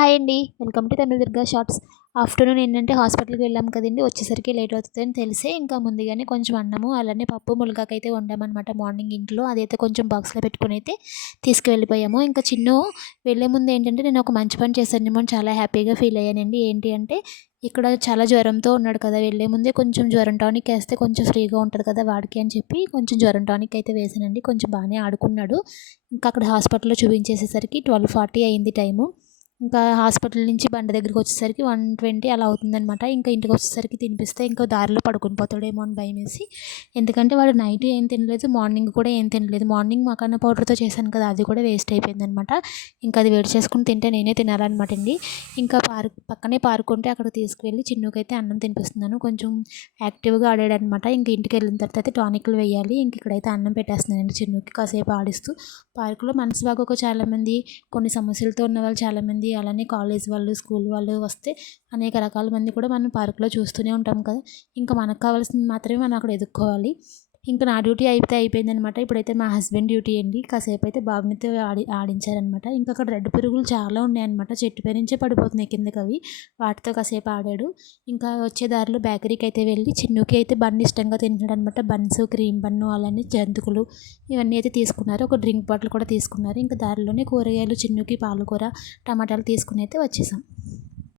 Hi అండి. Welcome to Tamil Durga shorts. Afternoon ఏంటంటే హాస్పిటల్కి వెళ్ళాం కదండి. వచ్చేసరికి లేట్ అవుతుందని తెలిసే ఇంకా ముందుగానే కొంచెం అన్నము అలానే పప్పు ములగాకు అయితే వండామన్నమాట మార్నింగ్ ఇంట్లో. అదైతే కొంచెం బాక్స్లో పెట్టుకుని అయితే తీసుకువెళ్ళిపోయాము. ఇంకా చిన్ను వెళ్ళే ముందు ఏంటంటే నేను ఒక మంచి పని చేశానేమో చాలా హ్యాపీగా ఫీల్ అయ్యానండి. ఏంటి అంటే ఇక్కడ చాలా జ్వరంతో ఉన్నాడు కదా. వెళ్ళే ముందే కొంచెం జ్వరం టానిక్ వేస్తే కొంచెం ఫ్రీగా ఉంటుంది కదా వాడికి అని చెప్పి కొంచెం జ్వరం టానిక్ అయితే వేసానండి కొంచెం బాగానే ఆడుకున్నాడు. ఇంకా అక్కడ హాస్పిటల్లో చూపించేసేసరికి ట్వెల్వ్ ఫార్టీ అయింది టైము. ఇంకా హాస్పిటల్ నుంచి బండి దగ్గరికి వచ్చేసరికి వన్ ట్వంటీ అలా అవుతుందనమాట ఇంకా ఇంటికి వచ్చేసరికి తినిపిస్తే ఇంకా దారిలో పడుకుని పోతాడేమో అని భయం వేసి ఎందుకంటే వాడు నైట్ ఏం తినలేదు మార్నింగ్ కూడా ఏం తినలేదు. మార్నింగ్ మకాన పౌడర్తో చేశాను కదా అది కూడా వేస్ట్ అయిపోయిందనమాట ఇంకా అది వేడి చేసుకుని తింటే నేనే తినాలన్నమాట అండి. ఇంకా పార్క్ పక్కనే పార్క్ ఉంటే అక్కడ తీసుకువెళ్ళి చిన్నుకైతే అన్నం తినిపిస్తున్నాను. కొంచెం యాక్టివ్గా ఆడాడనమాట ఇంకా ఇంటికి వెళ్ళిన తర్వాత అయితే టానిక్లు వేయాలి. ఇంక ఇక్కడైతే అన్నం పెట్టేస్తున్నానండి చిన్నుకి కాసేపు ఆడిస్తూ. పార్కులో మనసు బాగోక చాలామంది కొన్ని సమస్యలతో ఉన్న వాళ్ళు చాలామంది అలానే కాలేజ్ వాళ్ళు స్కూల్ వాళ్ళు వస్తే అనేక రకాల మంది కూడా మనం పార్కులో చూస్తూనే ఉంటాం కదా. ఇంకా మనకు కావాల్సింది మాత్రమే మనం అక్కడ ఎదుర్కోవాలి. ఇంకా నా డ్యూటీ అయితే అయిపోయిందనమాట. ఇప్పుడైతే మా హస్బెండ్ డ్యూటీ అండి. కాసేపు అయితే బాబునితో ఆడి ఆడించారనమాట. ఇంకా అక్కడ రెడ్ పురుగులు చాలా ఉన్నాయన్నమాట చెట్టు పై నుంచే పడిపోతున్నాయి కిందకి అవి వాటితో కాసేపు ఆడాడు. ఇంకా వచ్చే దారిలో బేకరీకి అయితే వెళ్ళి చిన్నుకి అయితే బన్ ఇష్టంగా తింటున్నాడు అనమాట బన్స్ క్రీమ్ బన్ను అలానే జంతుకులు ఇవన్నీ అయితే తీసుకున్నారు. ఒక డ్రింక్ బాటిల్ కూడా తీసుకున్నారు. ఇంకా దారిలోనే కూరగాయలు చిన్నుకి పాలకూర టమాటాలు తీసుకుని అయితే వచ్చేసాం.